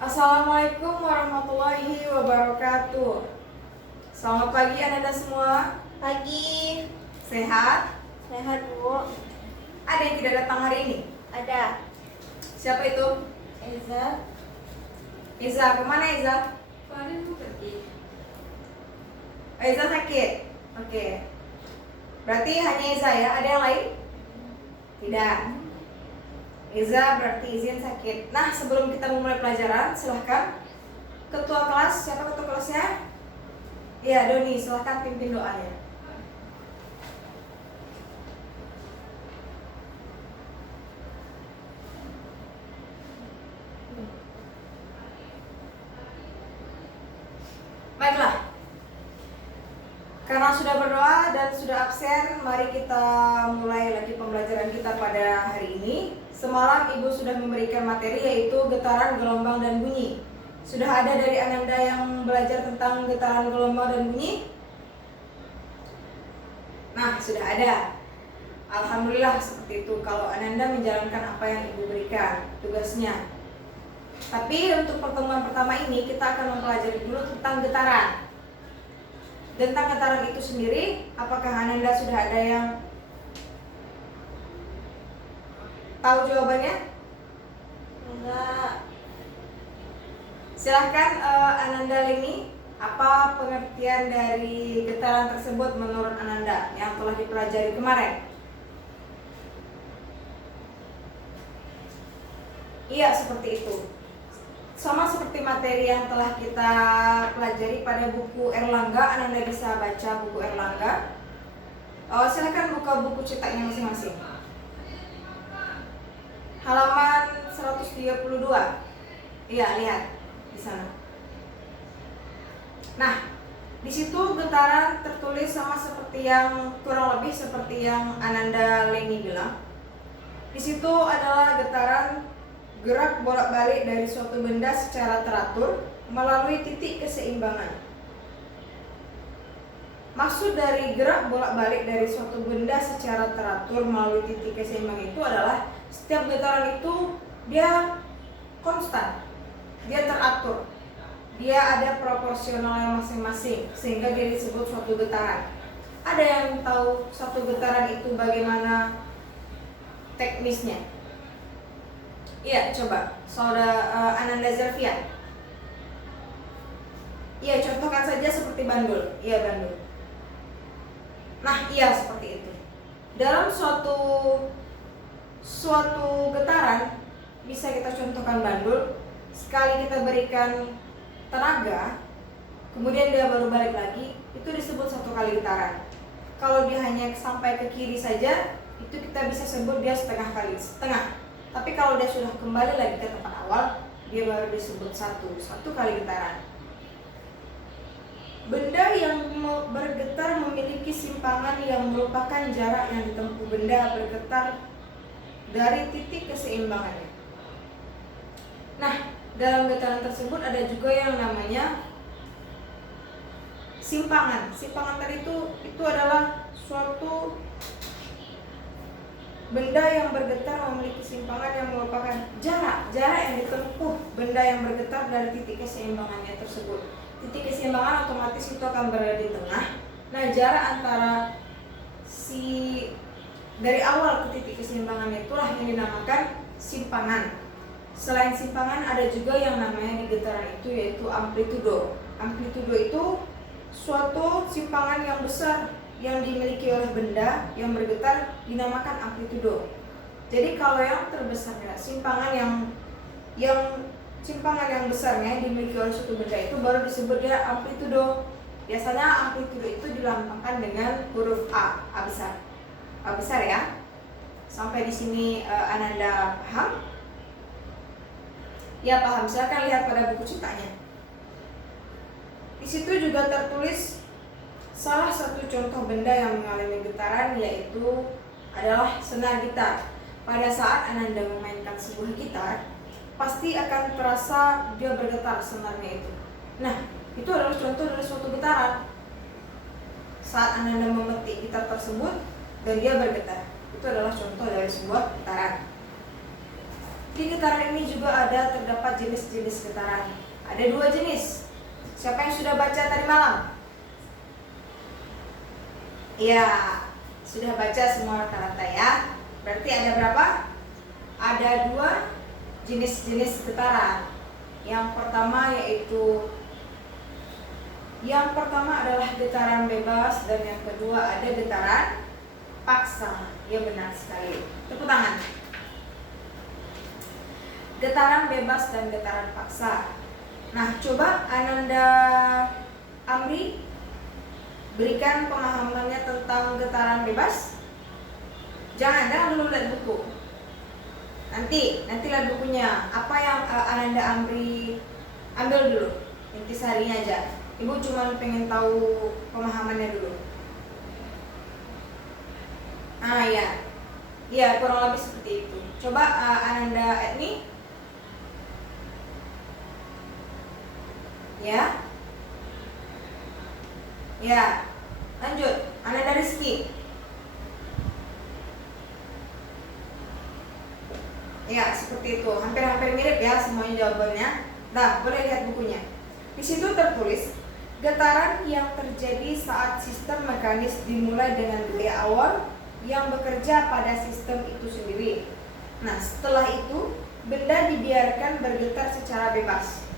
Assalamualaikum warahmatullahi wabarakatuh. Selamat pagi Anda semua. Pagi. Sehat? Sehat, Bu. Ada yang tidak datang hari ini? Ada Siapa itu? Eza. Iza, kemana Iza? Kemarin Bu pergi. Oh, Iza sakit? Oke. Berarti hanya Iza ya? Ada yang lain? Tidak. Iza berarti izin sakit. Nah, sebelum kita memulai pelajaran, silahkan ketua kelas, siapa ketua kelasnya? Iya, Doni, silahkan pimpin doanya. Baiklah, karena sudah berdoa dan sudah absen, mari kita mulai lagi pembelajaran kita pada hari ini. Semalam Ibu sudah memberikan materi yaitu getaran, gelombang, dan bunyi. Sudah ada dari Ananda yang belajar tentang getaran, gelombang, dan bunyi? Nah, sudah ada. Alhamdulillah seperti itu kalau Ananda menjalankan apa yang Ibu berikan tugasnya. Tapi untuk pertemuan pertama ini kita akan mempelajari dulu tentang getaran. Tentang getaran itu sendiri, apakah Ananda sudah ada yang tahu jawabannya? Enggak. Silahkan Ananda Lini, apa pengertian dari getaran tersebut menurut Ananda yang telah dipelajari kemarin? Iya, seperti itu. Sama seperti materi yang telah kita pelajari pada buku Erlangga, Ananda bisa baca buku Erlangga. Silahkan buka buku cetaknya masing-masing. Halaman 132. Iya, lihat di sana. Nah, di situ getaran tertulis sama seperti yang kurang lebih seperti yang Ananda Leni bilang. Di situ adalah getaran gerak bolak-balik dari suatu benda secara teratur melalui titik keseimbangan. Maksud dari gerak bolak-balik dari suatu benda secara teratur melalui titik keseimbangan itu adalah setiap getaran itu dia konstan, dia teratur, dia ada proporsionalnya masing-masing sehingga dia disebut suatu getaran. Ada yang tahu suatu getaran itu bagaimana teknisnya? Iya, coba Saudara Ananda Zerfian. Iya, contohkan saja seperti bandul. Iya, bandul. Nah, iya seperti itu. Dalam suatu getaran bisa kita contohkan bandul. Sekali kita berikan tenaga, kemudian dia baru balik lagi, itu disebut satu kali getaran. Kalau dia hanya sampai ke kiri saja, itu kita bisa sebut dia setengah kali, setengah. Tapi kalau dia sudah kembali lagi ke tempat awal, dia baru disebut satu kali getaran. Benda yang bergetar memiliki simpangan yang merupakan jarak yang ditempuh benda bergetar dari titik keseimbangannya. Nah, dalam getaran tersebut ada juga yang namanya simpangan. Simpangan tadi itu adalah suatu benda yang bergetar memiliki simpangan yang merupakan jarak yang ditempuh benda yang bergetar dari titik keseimbangannya tersebut. Titik keseimbangan otomatis itu akan berada di tengah. Nah, jarak antara dari awal ke titik keseimbangannya itulah yang dinamakan simpangan. Selain simpangan ada juga yang namanya di getaran itu yaitu amplitudo. Amplitudo itu suatu simpangan yang besar yang dimiliki oleh benda yang bergetar dinamakan amplitudo. Jadi kalau yang terbesarnya simpangan yang besarnya yang dimiliki oleh suatu benda itu baru disebut dia amplitudo. Biasanya amplitudo itu dilambangkan dengan huruf A besar. A besar ya. Sampai di sini Ananda paham? Ya, paham. Silakan lihat pada buku cetaknya. Di situ juga tertulis salah satu contoh benda yang mengalami getaran yaitu adalah senar gitar. Pada saat Ananda memainkan sebuah gitar, pasti akan terasa dia bergetar senarnya itu. Nah, itu adalah contoh dari suatu getaran. Saat Ananda memetik gitar tersebut dan dia bergetar, itu adalah contoh dari sebuah getaran. Di getaran ini juga terdapat jenis-jenis getaran. Ada 2 jenis. Siapa yang sudah baca tadi malam? Ya, sudah baca semua rata-rata ya. Berarti ada berapa? Ada 2 jenis-jenis getaran. Yang pertama adalah getaran bebas dan yang kedua ada getaran paksa. Ya, benar sekali. Tepuk tangan. Getaran bebas dan getaran paksa. Nah, coba Ananda Amri berikan pemahamannya tentang getaran bebas. Jangan dulu lihat buku. Nanti lihat bukunya. Apa yang Ananda Amri ambil dulu, intisarinya aja. Ibu cuma pengen tahu pemahamannya dulu. Ya, kurang lebih seperti itu. Coba Ananda Etni. Ya, lanjut. Ananda Rizky. Ya, seperti itu. Hampir-hampir mirip ya semuanya jawabannya. Nah, boleh lihat bukunya. Di situ tertulis, getaran yang terjadi saat sistem mekanis dimulai dengan gaya awal yang bekerja pada sistem itu sendiri. Nah, setelah itu, benda dibiarkan bergetar secara bebas.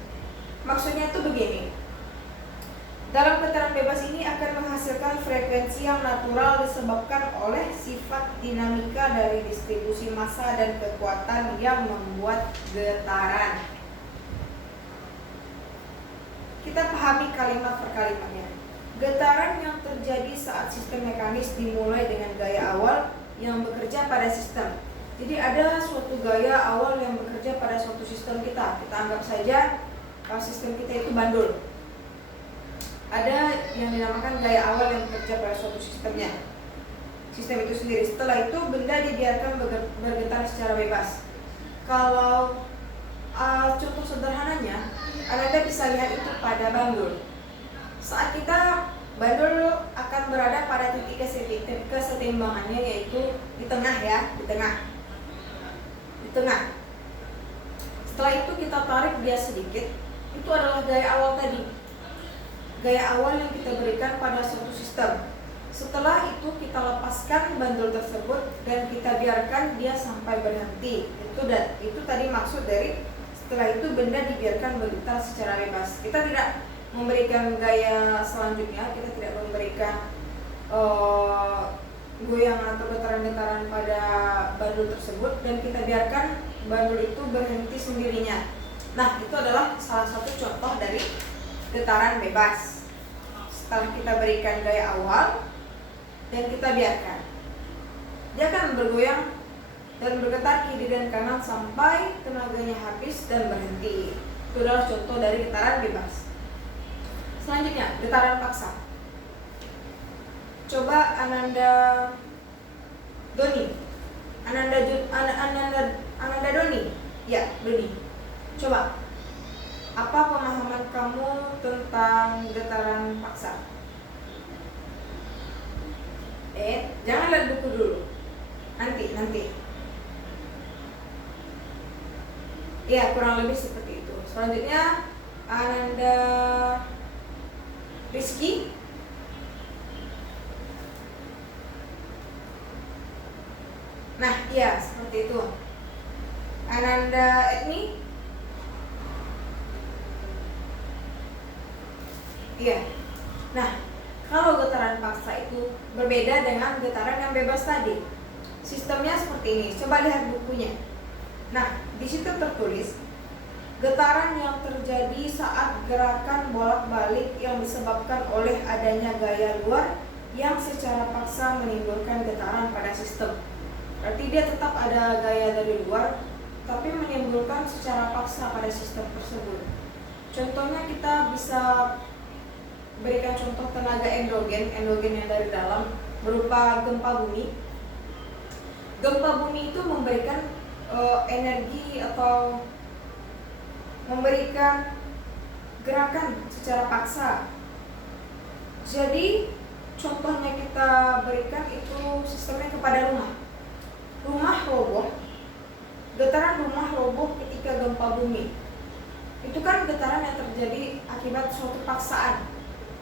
Maksudnya itu begini. Dalam getaran bebas ini akan menghasilkan frekuensi yang natural disebabkan oleh sifat dinamika dari distribusi massa dan kekuatan yang membuat getaran. Kita pahami kalimat per kalimatnya. Getaran yang terjadi saat sistem mekanis dimulai dengan gaya awal yang bekerja pada sistem. Jadi ada suatu gaya awal yang bekerja pada suatu sistem kita. Kita anggap saja kalau sistem kita itu bandul. Ada yang dinamakan gaya awal yang bekerja pada suatu sistemnya, sistem itu sendiri. Setelah itu benda dibiarkan bergetar secara bebas. Kalau contoh sederhananya, Anda bisa lihat itu pada bandul. Saat kita bandul akan berada pada titik kesetimbangannya, yaitu di tengah ya, di tengah. Setelah itu kita tarik dia sedikit, itu adalah gaya awal tadi. Gaya awal yang kita berikan pada suatu sistem. Setelah itu kita lepaskan bandul tersebut dan kita biarkan dia sampai berhenti. Itu tadi maksud dari setelah itu benda dibiarkan bergetar secara bebas. Kita tidak memberikan gaya selanjutnya, kita tidak memberikan goyangan atau getaran-getaran pada bandul tersebut dan kita biarkan bandul itu berhenti sendirinya. Nah, itu adalah salah satu contoh dari getaran bebas. Setelah kita berikan gaya awal dan kita biarkan, dia akan bergoyang dan bergetar kiri dan kanan sampai tenaganya habis dan berhenti. Itu adalah contoh dari getaran bebas. Selanjutnya, getaran paksa. Coba Ananda Doni. Ananda Doni. Ya, Doni. Coba, apa pemahaman kamu tentang getaran paksa? Jangan lihat buku dulu. Nanti. Ya, kurang lebih seperti itu. Selanjutnya, Ananda Rizky. Nah, iya, seperti itu. Ananda Etni. Iya. Nah, kalau getaran paksa itu berbeda dengan getaran yang bebas tadi. Sistemnya seperti ini. Coba lihat bukunya. Nah, di situ tertulis getaran yang terjadi saat gerakan bolak-balik yang disebabkan oleh adanya gaya luar yang secara paksa menimbulkan getaran pada sistem. Berarti dia tetap ada gaya dari luar, tapi menimbulkan secara paksa pada sistem tersebut. Contohnya kita bisa berikan contoh tenaga endogen yang dari dalam berupa gempa bumi. Gempa bumi itu memberikan energi atau memberikan gerakan secara paksa. Jadi contohnya kita berikan itu sistemnya kepada rumah. Rumah roboh getaran rumah roboh ketika gempa bumi. Itu kan getaran yang terjadi akibat suatu paksaan.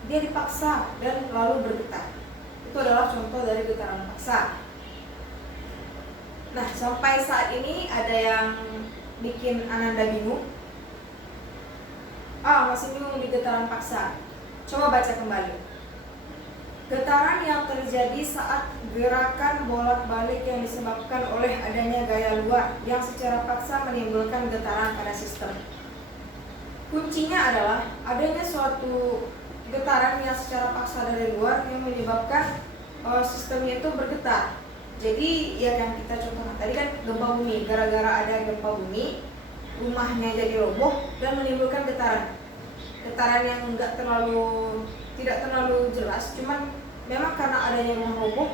Dia dipaksa dan lalu bergetar. Itu adalah contoh dari getaran paksa. Nah, sampai saat ini ada yang bikin Ananda bingung. Masih bingung di getaran paksa. Coba baca kembali. Getaran yang terjadi saat gerakan bolak-balik yang disebabkan oleh adanya gaya luar yang secara paksa menimbulkan getaran pada sistem. Kuncinya adalah adanya suatu getaran yang secara paksa dari luar yang menyebabkan sistemnya itu bergetar. Jadi ya kan kita contohkan tadi kan gempa bumi, gara-gara ada gempa bumi, rumahnya jadi roboh dan menimbulkan getaran. Getaran yang tidak terlalu jelas, cuman memang karena adanya rumah roboh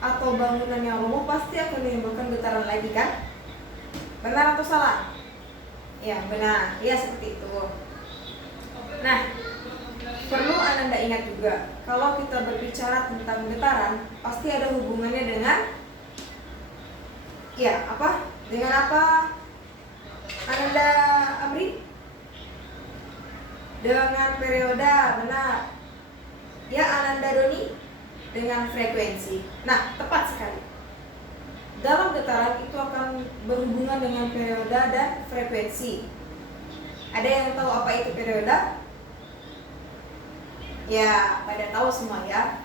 atau bangunan yang roboh pasti akan menimbulkan getaran lagi kan? Benar atau salah? Ya benar, ya seperti itu. Nah, perlu Ananda ingat juga, kalau kita berbicara tentang getaran, pasti ada hubungannya dengan Dengan apa? Ananda Amri? Dengan periode, benar. Ya, Ananda Doni? Dengan frekuensi. Nah, tepat sekali. Dalam getaran itu akan berhubungan dengan periode dan frekuensi. Ada yang tahu apa itu periode? Ya, pada tahu semua ya.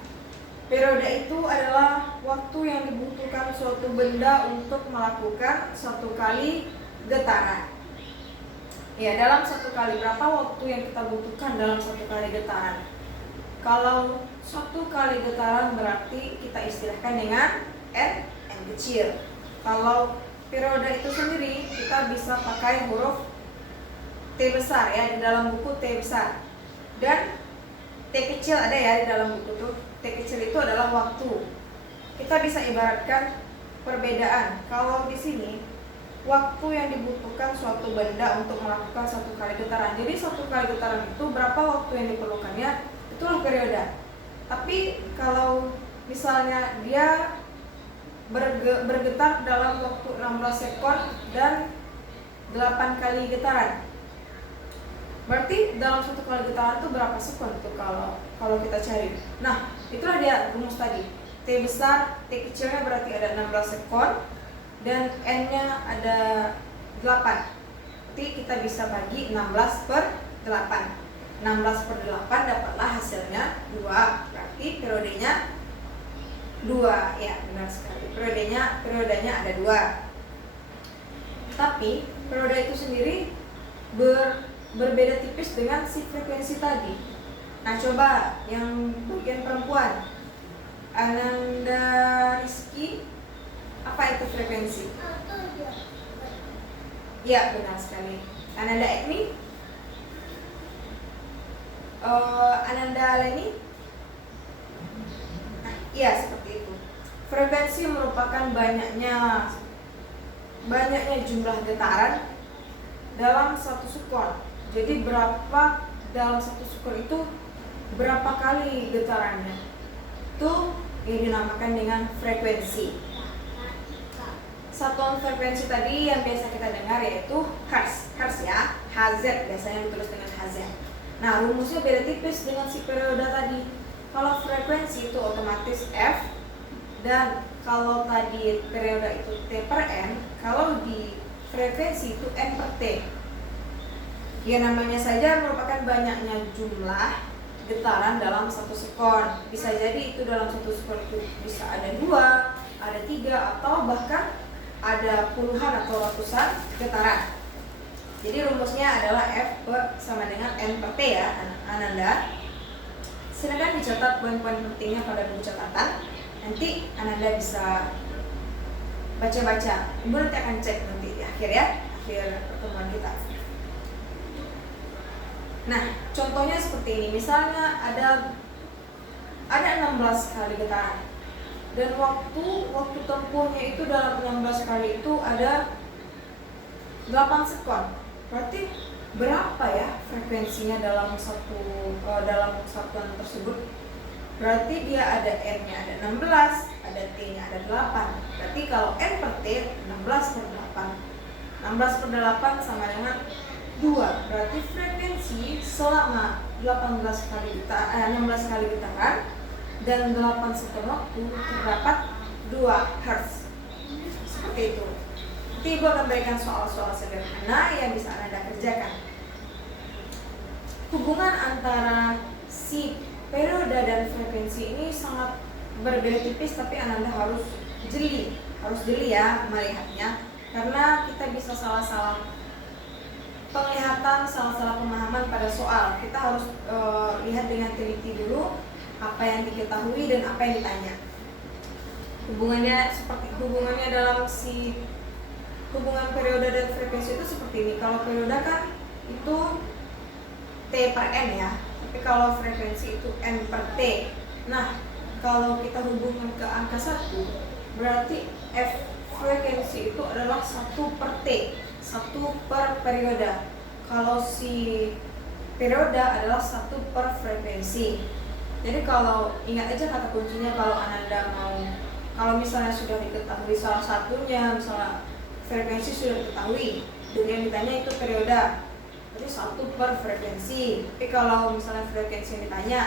Periode itu adalah waktu yang dibutuhkan suatu benda untuk melakukan satu kali getaran. Ya, dalam satu kali berapa waktu yang kita butuhkan dalam satu kali getaran? Kalau satu kali getaran berarti kita istilahkan dengan N kecil. Kalau periode itu sendiri kita bisa pakai huruf T besar ya, di dalam buku T besar. Dan T kecil ada ya di dalam buku tuh. T kecil itu adalah waktu. Kita bisa ibaratkan perbedaan. Kalau di sini waktu yang dibutuhkan suatu benda untuk melakukan satu kali getaran. Jadi satu kali getaran itu berapa waktu yang diperlukannya? Itulah periode. Tapi kalau misalnya dia bergetar dalam waktu 16 sekon dan 8 kali getaran, berarti dalam satu kali getaran itu berapa sekon itu kalau kita cari. Nah, itulah dia rumus tadi. T besar, T kecilnya berarti ada 16 sekon dan N-nya ada 8. Berarti kita bisa bagi 16 per 8. 16 per 8 dapatlah hasilnya 2. Berarti periodenya 2. Ya, benar sekali. Periodenya ada 2. Tapi periode itu sendiri berbeda tipis dengan si frekuensi tadi. Nah, coba yang bagian perempuan, Ananda Rizky, apa itu frekuensi? Ya, benar sekali. Ananda Ekni, Ananda Leni. Nah, iya seperti itu. Frekuensi merupakan banyaknya jumlah getaran dalam satu sekon. Jadi berapa dalam satu sekon itu berapa kali getarannya? Itu yang dinamakan dengan frekuensi. Satuan frekuensi tadi yang biasa kita dengar yaitu hertz ya, Hz biasanya ditulis dengan Hz. Nah, rumusnya beda tipis dengan si periode tadi. Kalau frekuensi itu otomatis F, dan kalau tadi periode itu T per N, kalau di frekuensi itu N per T. Ya, namanya saja merupakan banyaknya jumlah getaran dalam satu sekon. Bisa jadi itu dalam satu sekon itu bisa ada 2, ada 3, atau bahkan ada puluhan atau ratusan getaran. Jadi rumusnya adalah F sama dengan N per T ya, Ananda. Silakan dicatat poin-poin pentingnya pada buku catatan. Nanti Ananda bisa baca-baca. Ibu nanti akan cek nanti di akhir ya, akhir pertemuan kita. Nah, contohnya seperti ini. Misalnya ada 16 kali getaran. Dan waktu tempuhnya itu dalam 16 kali itu ada 8 sekon. Berarti berapa ya frekuensinya dalam satuan tersebut? Berarti dia ada N-nya ada 16, ada T-nya ada 8. Berarti kalau N per T 16 per 8 16/8 sama dengan 2. Berarti frekuensi selama 16 kali getaran dan 8 sekunder waktu terdapat 2 Hz. Seperti itu. Nanti Ibu akan berikan soal-soal sederhana yang bisa Anda kerjakan. Hubungan antara si periode dan frekuensi ini sangat berbeda tipis, tapi Anda harus jeli ya melihatnya, karena kita bisa salah-salah penglihatan, salah-salah pemahaman pada soal. Kita harus lihat dengan teliti dulu apa yang diketahui dan apa yang ditanya. Hubungannya dalam hubungan periode dan frekuensi itu seperti ini. Kalau periode kan itu T per N ya, tapi kalau frekuensi itu N per T. Nah, kalau kita hubungkan ke angka 1, berarti F frekuensi itu adalah 1 per T, 1 per periode. Kalau si periode adalah 1 per frekuensi. Jadi kalau ingat aja kata kuncinya kalau kalau misalnya sudah diketahui salah satunya, misalnya frekuensi sudah diketahui, dan yang ditanya itu periode, jadi 1 per frekuensi. Tapi kalau misalnya frekuensi yang ditanya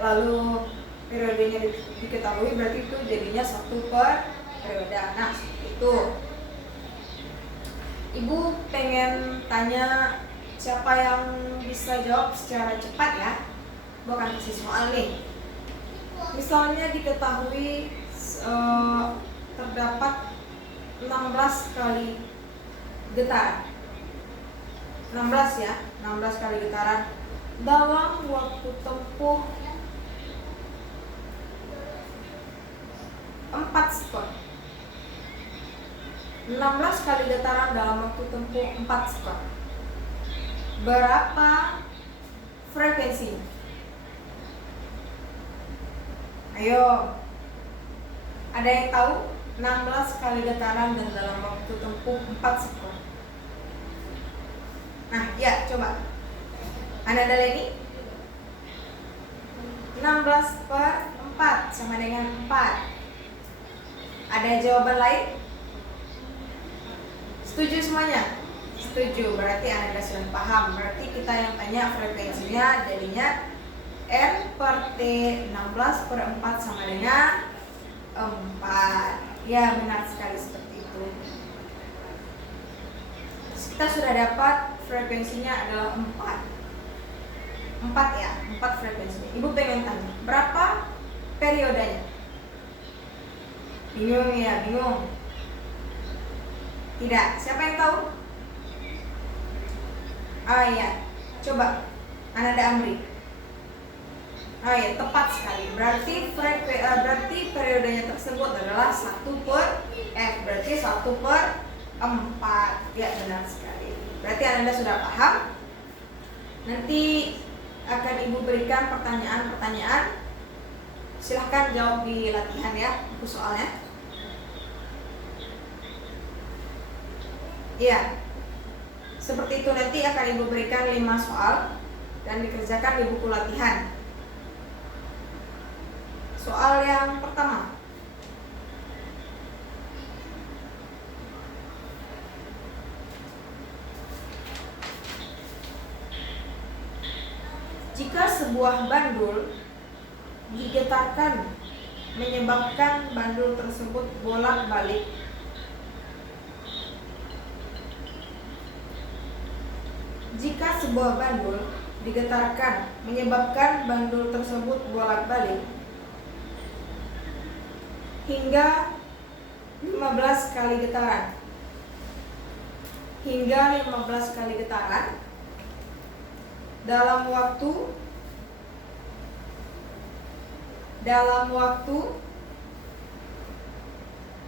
lalu periodenya diketahui, berarti itu jadinya 1 per periode. Nah, itu. Ibu pengen tanya siapa yang bisa jawab secara cepat ya. Ibu akan kasih soal nih. Misalnya diketahui terdapat 16 kali getaran. 16 ya, 16 kali getaran dalam waktu tempuh 4 sekon. 16 kali getaran dalam waktu tempuh 4 sekon. Berapa frekuensinya? Ayo. Ada yang tahu? 16 kali getaran dan dalam waktu tempuh 4 sekon. Nah, ya, coba. Anda ada lagi? 16 per 4 sama dengan 4. Ada jawaban lain? Setuju semuanya? Setuju, berarti Anda sudah paham. Berarti kita yang tanya frekuensinya jadinya N per T, 16 per 4 sama dengan 4. Ya, benar sekali seperti itu. Kita sudah dapat frekuensinya adalah 4. 4 ya, 4 frekuensinya. Ibu pengen tanya, berapa periodenya? Bingung ya, bingung. Tidak, siapa yang tahu? Ah iya, coba Ananda Amri. Oh iya, tepat sekali. Berarti periodenya tersebut adalah 1 per F. Berarti 1 per 4. Ya, benar sekali. Berarti Anda sudah paham. Nanti akan Ibu berikan pertanyaan-pertanyaan. Silahkan jawab di latihan ya, buku soalnya. Ya, seperti itu. Nanti akan Ibu berikan 5 soal dan dikerjakan di buku latihan. Soal yang pertama. Jika sebuah bandul digetarkan menyebabkan bandul tersebut bolak-balik, jika sebuah bandul digetarkan menyebabkan bandul tersebut bolak-balik hingga 15 kali getaran. Hingga 15 kali getaran dalam waktu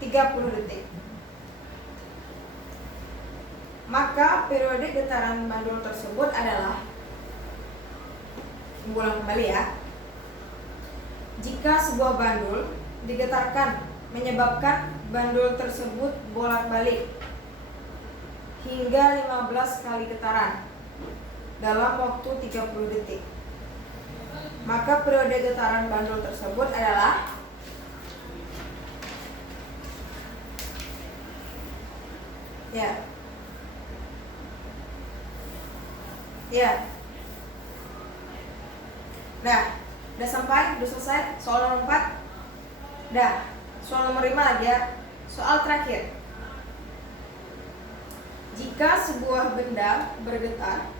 30 detik. Maka periode getaran bandul tersebut adalah, ulang kembali ya. Jika sebuah bandul digetarkan menyebabkan bandul tersebut bolak-balik hingga 15 kali getaran dalam waktu 30 detik, maka periode getaran bandul tersebut adalah ya Ya. Udah sampai? Udah selesai? Soal nomor 4? Soal nomor 5 lagi ya. Soal terakhir. Jika sebuah benda bergetar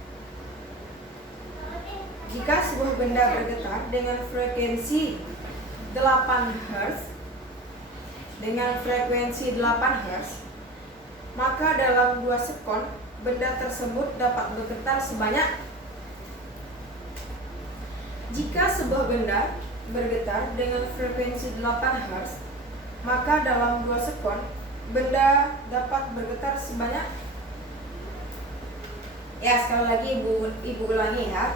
dengan frekuensi 8 Hz maka dalam 2 sekon benda tersebut dapat bergetar sebanyak. Jika sebuah benda bergetar dengan frekuensi 8 Hz, maka dalam 2 sekon benda dapat bergetar sebanyak. Ya, sekali lagi ibu ulangi ya.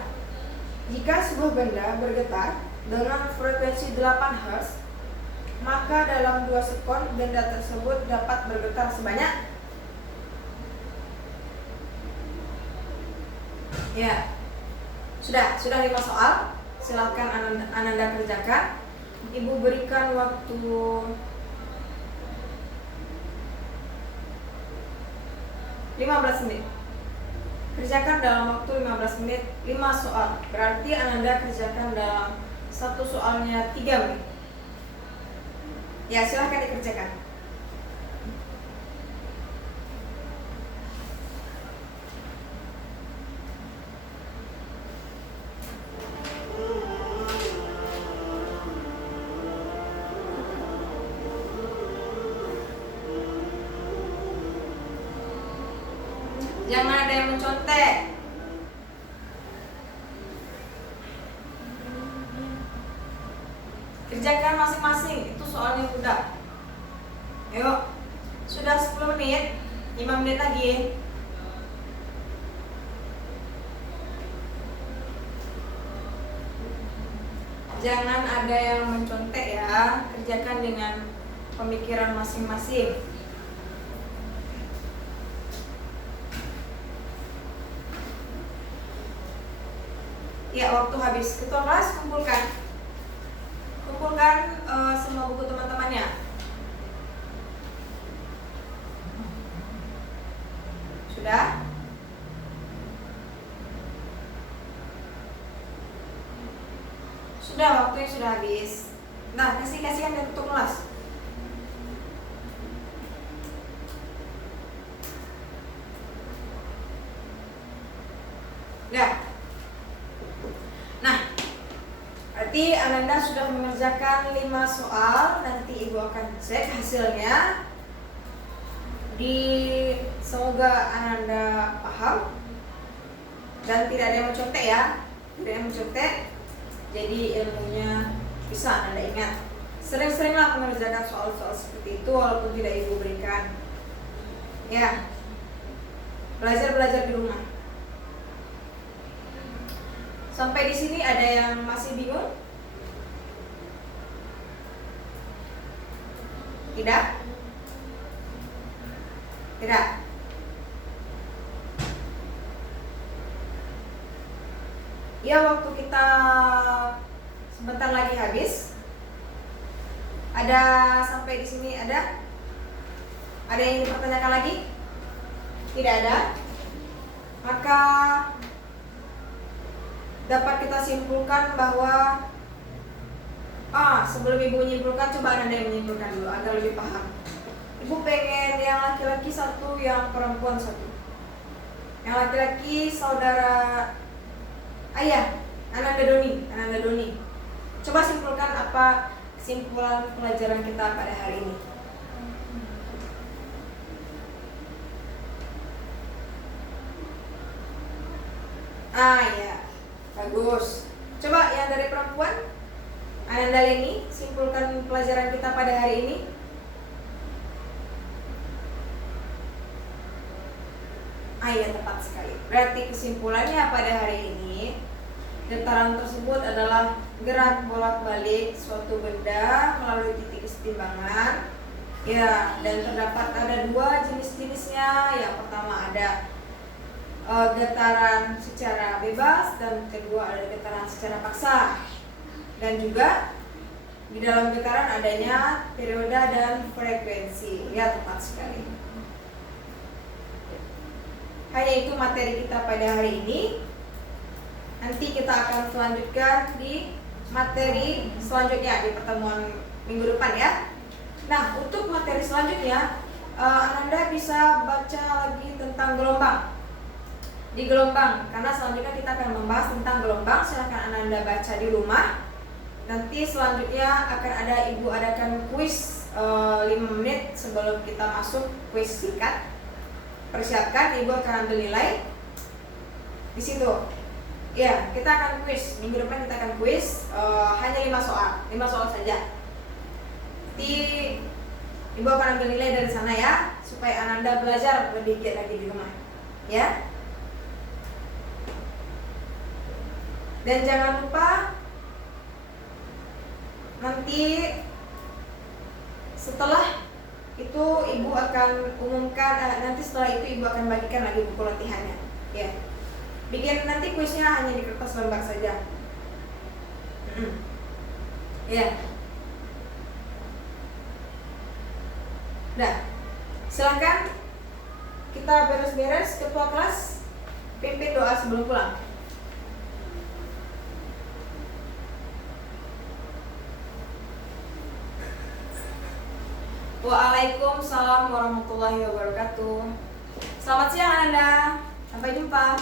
Jika sebuah benda bergetar dengan frekuensi 8 Hz, maka dalam 2 sekon benda tersebut dapat bergetar sebanyak. Ya. Sudah 5 soal. Silakan Ananda kerjakan. Ibu berikan waktu 15 menit. Kerjakan dalam waktu 15 menit 5 soal. Berarti Ananda kerjakan dalam satu soalnya 3 menit. Ya, silakan dikerjakan. Jangan ada yang mencontek. Kerjakan masing-masing, itu soalnya mudah. Ayo, sudah 10 menit, 5 menit lagi. Jangan ada yang mencontek ya, kerjakan dengan pemikiran masing-masing. Ya, waktu habis. Ketua kelas kumpulkan semua buku teman-temannya. Sudah? Sudah, waktunya sudah habis. Nah, kasihan dan ketua kelas. Udah. Berarti Ananda sudah mengerjakan 5 soal. Nanti ibu akan cek hasilnya. Semoga Ananda paham dan tidak ada yang mencontek ya. Tidak ada yang mencontek. Jadi ilmunya bisa Ananda ingat. Sering-seringlah mengerjakan soal-soal seperti itu walaupun tidak ibu berikan. Ya. Belajar di rumah. Sampai di sini ada yang masih bingung? Tidak? Tidak. Ya, waktu kita sebentar lagi habis. Ada sampai di sini ada? Ada yang ingin dipertanyakan lagi? Tidak ada. Maka dapat kita simpulkan bahwa sebelum ibu menyimpulkan, coba Anda yang menyimpulkan dulu agar lebih paham. Ibu pengen yang laki-laki 1, yang perempuan 1. Yang laki-laki saudara ayah Ananda Doni. Coba simpulkan apa kesimpulan pelajaran kita pada hari ini. Ya, bagus. Coba yang dari perempuan, Ananda Leni, simpulkan pelajaran kita pada hari ini. Ya, tepat sekali. Berarti kesimpulannya pada hari ini, getaran tersebut adalah gerak bolak-balik suatu benda melalui titik kesetimbangan. Ya, dan terdapat ada 2 jenis-jenisnya. Yang pertama ada getaran secara bebas dan kedua ada getaran secara paksa. Dan juga di dalam getaran adanya periode dan frekuensi. Ya, tepat sekali. Hanya itu materi kita pada hari ini. Nanti kita akan selanjutkan di materi selanjutnya di pertemuan minggu depan ya. Nah, untuk materi selanjutnya Ananda bisa baca lagi tentang gelombang. Di gelombang, karena selanjutnya kita akan membahas tentang gelombang. Silahkan Ananda baca di rumah. Nanti selanjutnya akan ada ibu adakan kuis 5 menit sebelum kita masuk kuis singkat. Persiapkan, ibu akan ambil nilai di situ. Ya, kita akan kuis. Minggu depan kita akan kuis hanya 5 soal saja. Nanti ibu akan ambil nilai dari sana ya, supaya Ananda belajar lebih giat lagi di rumah. Ya. Dan jangan lupa nanti setelah itu ibu akan umumkan, nanti setelah itu ibu akan bagikan lagi buku latihannya. Ya. Bikin nanti kuisnya hanya di kertas lembar saja. Ya. Nah, silakan kita beres-beres. Ketua kelas pimpin doa sebelum pulang. Waalaikumsalam warahmatullahi wabarakatuh. Selamat siang Anda. Sampai jumpa.